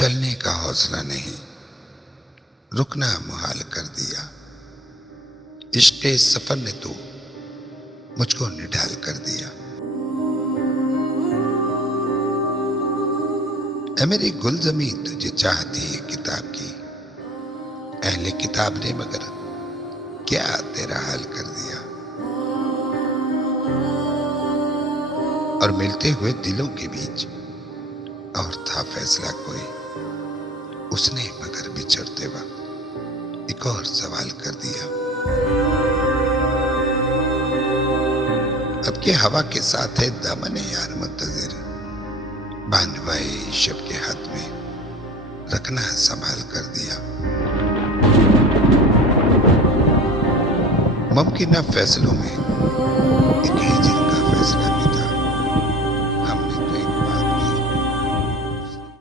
चलने का हौसला नहीं, रुकना मुहाल कर दिया। इश्क के सफर ने तो मुझको निढाल कर दिया। ऐ मेरी गुलजमी तुझे चाहती है किताब की, अहले किताब ने मगर क्या तेरा हाल कर दिया। और मिलते हुए दिलों के बीच और था फैसला कोई, उसने मगर बिछड़ते वक्त एक और सवाल कर दिया। अब के हवा के साथ है दामने यार मुंतजिर, बांधवाए शब के हाथ में रखना संभाल कर दिया। मुमकिन फैसलों में एक